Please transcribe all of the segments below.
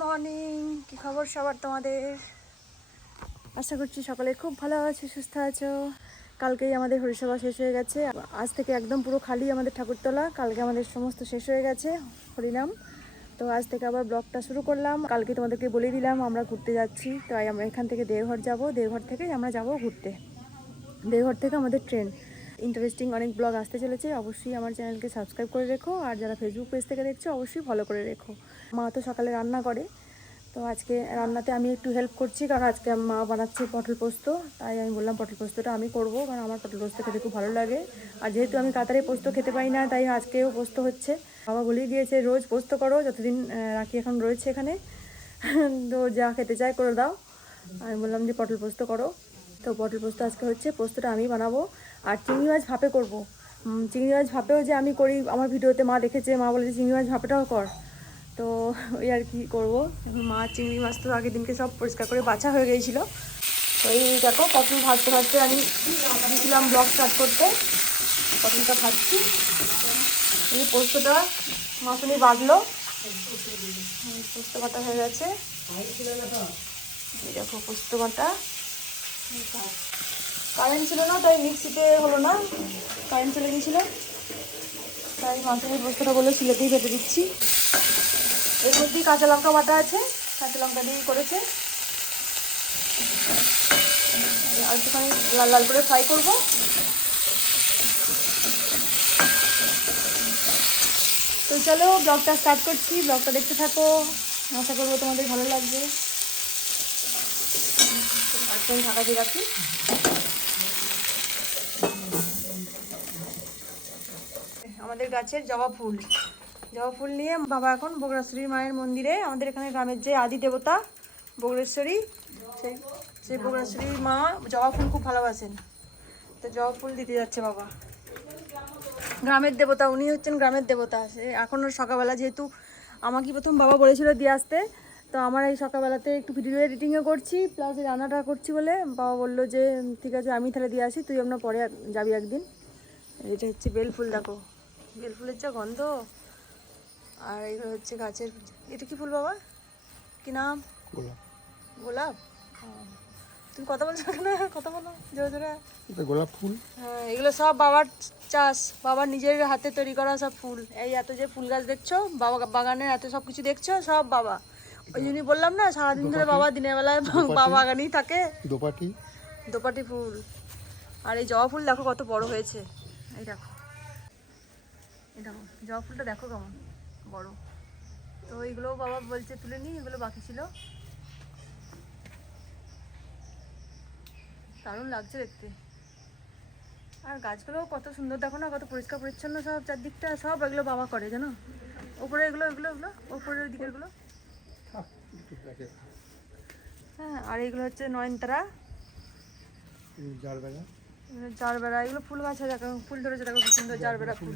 Morning, কি খবর সবার তোমাদের? আশা করছি সকালে খুব ভালো আছো, সুস্থ আছো। কালকেই আমাদের হরিসভা শেষ হয়ে গেছে। আজ থেকে একদম পুরো খালি আমাদের ঠাকুরতলা। কালকে আমাদের সমস্ত শেষ হয়ে গেছে হরিনাম। তো আজ থেকে আবার ব্লগটা শুরু করলাম। কালকে তোমাদেরকে বলে দিলাম আমরা ঘুরতে যাচ্ছি, তাই আমরা এখান থেকে দেওঘর যাব। দেওঘর থেকে আমরা যাব ঘুরতে। দেওঘর থেকে আমাদের ট্রেন। ইন্টারেস্টিং অনেক ব্লগ আসতে চলেছে। অবশ্যই আমার চ্যানেলকে সাবস্ক্রাইব করে রেখো, আর যারা ফেসবুক পেজ থেকে দেখছো অবশ্যই ফলো করে রেখো। মা তো সকালে রান্না করে, তো আজকে রান্নাতে আমি একটু হেল্প করছি, কারণ আজকে মা বানাচ্ছে পটল পোস্ত। তাই আমি বললাম পটল পোস্তটা আমি করব, কারণ আমার পটল পোস্ত খেতে খুব ভালো লাগে। আর যেহেতু আমি কাতারে পোস্ত খেতে পাই না, তাই আজকেও পোস্ত হচ্ছে। বাবা বলেই দিয়েছে রোজ পোস্ত করো, যতদিন রাখি এখন রয়েছে এখানে। তো যা খেতে চায় করে দাও। আমি বললাম যে পটল পোস্ত করো। তো পটল পোস্ত আজকে হচ্ছে, পোস্তটা আমি বানাবো। আর চিংড়ি মাছ ভাপে করবো। চিংড়ি মাছ ভাপেও যে আমি করি, আমার ভিডিওতে মা দেখেছে, মা বলে যে চিংড়ি মাছ ভাপেটাও কর। তো ওই আর কি করবো। মা চিংড়ি মাছ তো আগের দিনকে সব পরিষ্কার করে বাছা হয়ে গিয়েছিলো। তো এই দেখো পটল ভাজতে ভাজতে আমি দিয়েছিলাম ব্লগ স্টার্ট করতে। পটলটা ভাজছি। এই পোস্তটা মাছুনি বাটলো, পোস্ত বাটা হয়ে গেছে। এই দেখো পোস্ত বাটা। কারেন্ট ছিল না, তাই মিক্সিতে হলো না, কারেন্ট চলে গিয়েছিল। তাই মাছের পোস্তটা বলে শিলেতেই বেটে দিচ্ছি। এর মধ্যেই কাঁচা লঙ্কা বাটা আছে, কাঁচা লঙ্কা দিয়েই করেছে। আর একটুখানি লাল লাল করে ফ্রাই করবো। তো চলো ব্লগটা স্টার্ট করছি, ব্লগটা দেখতে থাকো। আশা করবো তোমাদের ভালো লাগবে। একদম ঢাকা দিয়ে রাখি। আমাদের গাছের জবা ফুল নিয়ে বাবা এখন বগড়াশ্বরী মায়ের মন্দিরে, আমাদের এখানে গ্রামের যে আদি দেবতা বগড়েশ্বরী, সেই বগড়াশ্বরী মা জবা ফুল খুব ভালোবাসেন। তো জবা ফুল দিতে যাচ্ছে বাবা। গ্রামের দেবতা, উনি হচ্ছেন গ্রামের দেবতা। সে এখনও সকালবেলা, যেহেতু আমাকে প্রথম বাবা বলেছিল দিয়ে আসতে, তো আমার এই সকালবেলাতে একটু ভিডিও এডিটিংও করছি, প্লাস রান্নাটা করছি বলে বাবা বললো যে ঠিক আছে আমি তাহলে দিয়ে আসি, তুই আপনার পরে যাবি একদিন। এটা হচ্ছে বেলফুল, দেখো বেলফুলের যা গন্ধ। আর এগুলো হচ্ছে গাছের, এটা কি ফুল বাবা, কি নাম? গোলাপ। তুমি কথা বলছো কেন, কথা বলো জোরে জোরে। গোলাপ ফুল। হ্যাঁ, এগুলো সব বাবার চাষ, বাবার নিজের হাতে তৈরি করা সব ফুল। এই এত যে ফুল গাছ দেখছো, বাবা বাগানের এত সব কিছু দেখছো, সব বাবা। ওই জন্যই বললাম না, সারাদিন ধরে বাবা দিনের বেলায় বাগানেই থাকে। দোপাটি ফুল। আর এই জবা ফুল দেখো কত বড় হয়েছে। এই দেখো, এই দেখো জবা ফুলটা দেখো কেমন বড়। তো এইগুলো বাবা বলছে তুলে নিই, এগুলো বাকি ছিল। দারুণ লাগছে দেখতে। আর গাছগুলো কত সুন্দর দেখো না, কত পরিষ্কার পরিচ্ছন্ন সব চারদিকটা। সব এগুলো বাবা করে জানো। ওপরে এগুলো এগুলো এগুলো ওপরের দিকে এগুলো। হ্যাঁ, আর এগুলো হচ্ছে নয়নতারা, জারবেরা। এগুলো ফুল গাছ, দেখো ফুল ধরেছে, দেখো কি সুন্দর জারবেরা ফুল।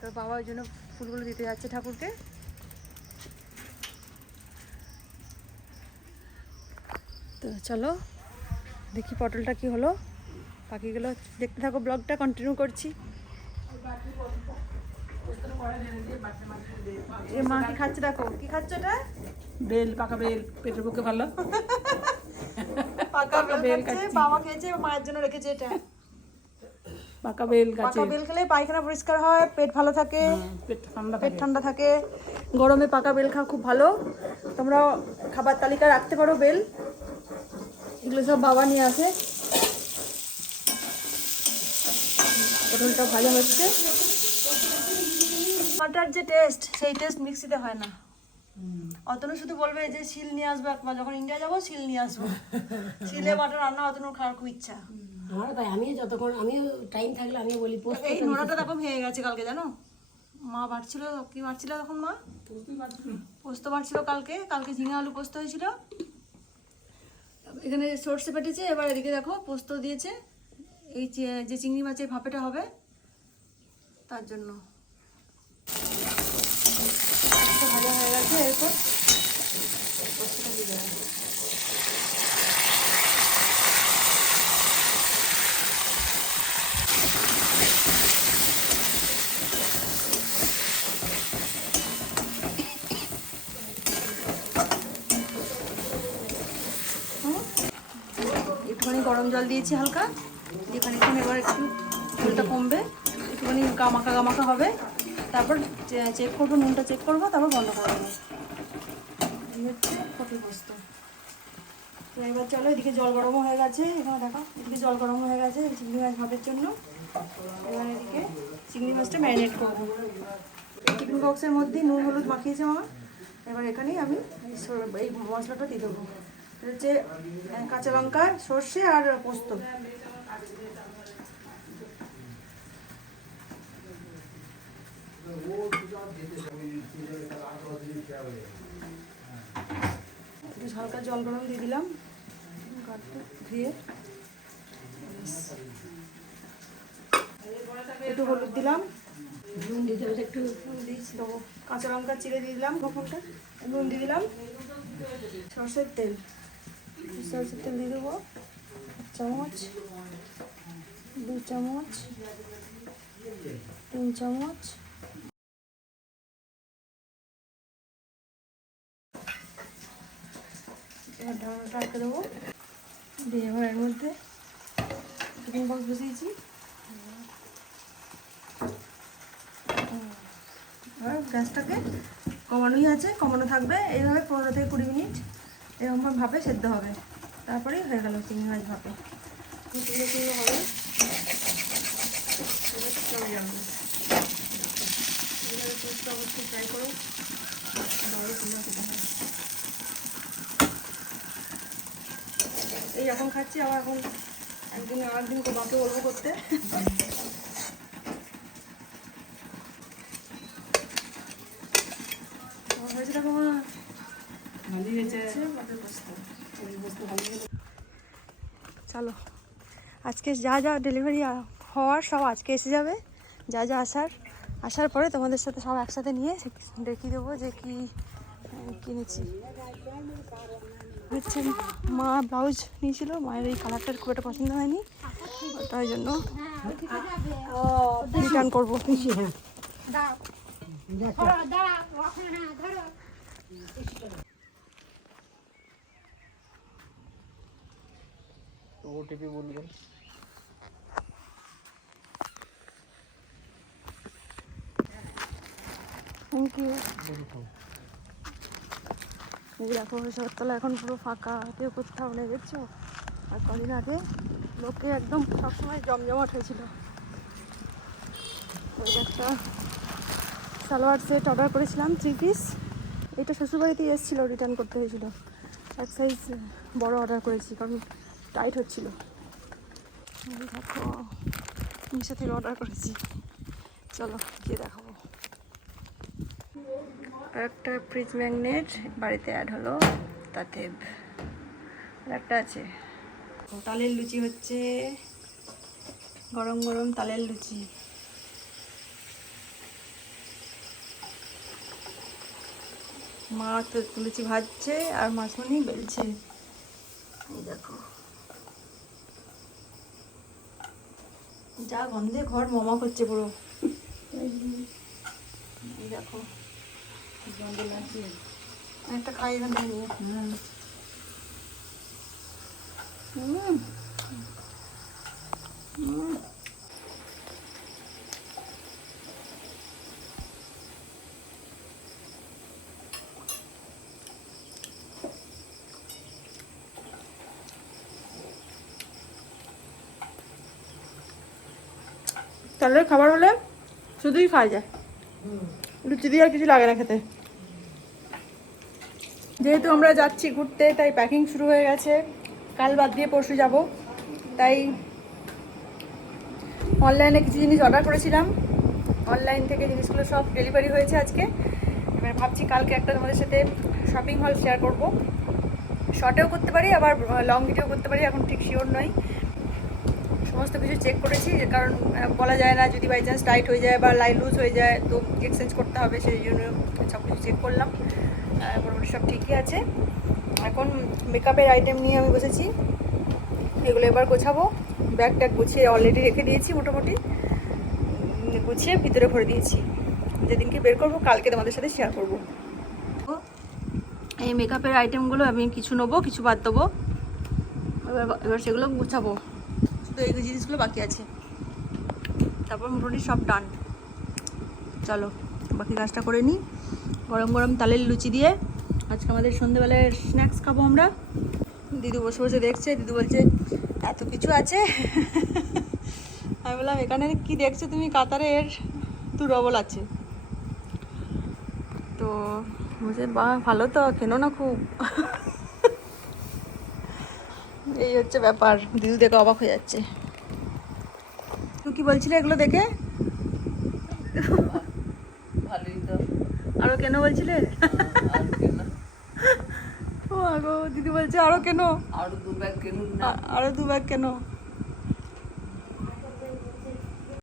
তো বাবা ওই জন্য ফুলগুলো দিতে যাচ্ছে ঠাকুরকে। তো চলো দেখি পটলটা কি হলো, বাকিগুলো দেখতে থাকো, ব্লগটা কন্টিনিউ করছি। এ মা কি খাচ্ছে দেখো, কি খাচ্ছে এটা? বেল, পাকা বেল, পেটের পক্ষে ভালো। পাকা বেল খাচ্ছে, বাবা খেয়েছে, মায়ের জন্য রেখেছে এটা। পাকা বেল গাছে, পাকা বেল খেলে পায়খানা পরিষ্কার হয়, পেট ভালো থাকে, পেট ঠান্ডা থাকে। গরমে পাকা বেল খাওয়া খুব ভালো। তোমরা খাবার তালিকায় রাখতে পারো বেল। এগুলো সব বাবা নিয়ে আসে। পটলটা ভালো হচ্ছে। মাটার যে টেস্ট, সেই টেস্ট মিক্সিতে হয় না। অতনু শুধু বলবে যে শিল নিয়ে আসবো, একবার যখন ইন্ডিয়া যাবো শিল নিয়ে আসবো। শিলে মাটার রান্না অতনুর খাওয়ার খুব ইচ্ছা। আমারও তাই, আমিও যতক্ষণ আমিও টাইম থাকলে আমিও বলি পোস্ত। এই নোনাটা দেখো ভেঙে গেছে কালকে, জানো মা বাড়ছিল, কি বাড়ছিল তখন মা? পোস্ত বাড়ছিল কালকে ঝিঙে আলু পোস্ত হয়েছিল। এখানে সর্ষে পেটেছে, এবার এদিকে দেখো পোস্ত দিয়েছে। এই যে চিংড়ি মাছের ভাপেটা হবে তার জন্য। ভাজা হয়ে গেছে, এরপর পোস্তটা দিয়ে দেওয়া। গরম জল দিয়েছি হালকা, দিয়ে খানিকক্ষণ এবার একটু ঝোলটা কমবে, একটুখানি গামাখা গামাখা হবে, তারপর চেক করবো, নুনটা চেক করবো, তারপর বন্ধ করে দেবো। এই হচ্ছে পটল পোস্ত। তো এবার চলো, এদিকে জল গরমও হয়ে গেছে, এখানে দেখো এদিকে জল গরম হয়ে গেছে চিংড়ি মাছ ভাতের জন্য। এবার এদিকে চিংড়ি মাছটা ম্যারিনেট করবো। টিফিন বক্সের মধ্যে নুন হলুদ মাখিয়েছে মামা। এবার এখানেই আমি এই মশলাটা দিয়ে দেবো। এটা হচ্ছে কাঁচা লঙ্কা, সর্ষে আর পোস্ত। একটু হালকা জল গরম দিয়ে দিলাম, ধুয়ে একটু হলুদ দিলাম, নুন দিতে হবে একটু। নুন দিয়েছি দেবো, কাঁচা লঙ্কা চিড়ে দিয়ে দিলাম, কখনটা নুন দিয়ে দিলাম, সরষের তেল দিয়ে দেবো 1 চামচ, 2 চামচ, 3 চামচ। এবার ঢাকনাটা আটকে দেবো, দিয়ে এবার এর মধ্যে টিফিন বক্স বসিয়েছি। এবার গ্যাসটাকে কমানোই আছে, কমানো থাকবে, এইভাবে 15 থেকে 20 মিনিট এরকমভাবে ভাপে সেদ্ধ হবে, তারপরেই হয়ে গেল চিংড়ি মাছ ভাপে। সুন্দর সুন্দর হবে, এবার চলে যাবে। এইভাবে টেস্টটা অবশ্যই ট্রাই করো, ভালো সুন্দর খেতে হয়। এই এখন খাচ্ছি, আবার এখন একদিন আরেকদিন মাকে বলবো করতে। হয়েছে দেখো মা, ভালো হয়েছে। চলো, আজকে যা যা ডেলিভারি হওয়ার সব আজকে এসে যাবে, যা যা আসার পরে তোমাদের সাথে সব একসাথে নিয়ে দেখিয়ে দেবো যে কি কিনেছি। হচ্ছে মা ব্লাউজ নিয়েছিল, মায়ের এই কালারটা খুব একটা পছন্দ হয়নি, তাই জন্য রিটার্ন করবো। ওটিপি বলবেন। Thank you. এই দেখো শরৎতলা এখন পুরো ফাঁকা, কেউ কোথাও নেই, দেখছো? আর কদিন আগে লোকে একদম সবসময় জমজমাট হয়েছিল। ওই একটা সালোয়ার সেট অর্ডার করেছিলাম 3 পিস, এটা শ্বশুরবাড়িতেই এসেছিলো, রিটার্ন করতে হয়েছিল। এক সাইজ বড় অর্ডার করেছি কারণ টাইট হচ্ছিল। দেখো মিশো থেকে অর্ডার করেছি, চলো গিয়ে দেখাবো। আর একটা ফ্রিজ ম্যাগনেট বাড়িতে অ্যাড হলো, তাতে আর একটা আছে। তালের লুচি হচ্ছে, গরম গরম তালের লুচি। মা তো লুচি ভাজছে আর মাছমণি বেলছে। এই দেখো যা গন্ধে ঘর মমা করছে পুরো। এই দেখো গন্ধে লাগছে, একটা খাই এখান থেকে নিয়ে। তালের খাবার হলে শুধুই খাওয়া যায়, লুচি দিয়ে আর কিছু লাগে না খেতে। যেহেতু আমরা যাচ্ছি ঘুরতে, তাই প্যাকিং শুরু হয়ে গেছে। কাল বাদ দিয়ে পরশু যাব, তাই অনলাইনে কিছু জিনিস অর্ডার করেছিলাম, অনলাইন থেকে জিনিসগুলো সব ডেলিভারি হয়েছে আজকে। এবার ভাবছি কালকে একটা তোমাদের সাথে শপিং হল শেয়ার করব, শর্টেও করতে পারি আবার লং ভিডিও করতে পারি, এখন ঠিক শিওর নই। সমস্ত কিছু চেক করেছি, কারণ বলা যায় না, যদি বাই চান্স টাইট হয়ে যায় বা লাইন লুজ হয়ে যায় তো এক্সচেঞ্জ করতে হবে, সেই জন্য সব কিছু চেক করলাম, মোটামুটি সব ঠিকই আছে। এখন মেকআপের আইটেম নিয়ে আমি বসেছি, এগুলো এবার গোছাবো। ব্যাগ ট্যাগ গুছিয়ে অলরেডি রেখে দিয়েছি, মোটামুটি গুছিয়ে ভিতরে ভরে দিয়েছি। যেদিনকে বের করবো কালকে তোমাদের সাথে শেয়ার করবো। এই মেকআপের আইটেমগুলো আমি কিছু নেবো, কিছু বাদ দেবো। এবার সেগুলো গুছাবো, শুধু এই জিনিসগুলো বাকি আছে, তারপর মোটামুটি সব ডান। চলো বাকি কাজটা করে নিই। গরম গরম তালের লুচি দিয়ে আজকে আমাদের সন্ধ্যেবেলায় স্ন্যাক্স খাবো আমরা। দিদু বসে বসে দেখছে, দিদু বলছে এত কিছু আছে। আমি বললাম এখানে কি দেখছো তুমি, কাতারের তো ডবল আছে। তো বলছে বাহ ভালো তো, কেনো না খুব। এই হচ্ছে ব্যাপার, দিদু দেখে অবাক হয়ে যাচ্ছে। তুই কি বলছিলে এগুলো দেখে? ভালোই তো। আরো কেন বলছিলে? আর কেন? ও আগো দিদি বলছে আরো কেন, আরো 2 ব্যাগ কিনুন না। আরো 2 ব্যাগ কেন?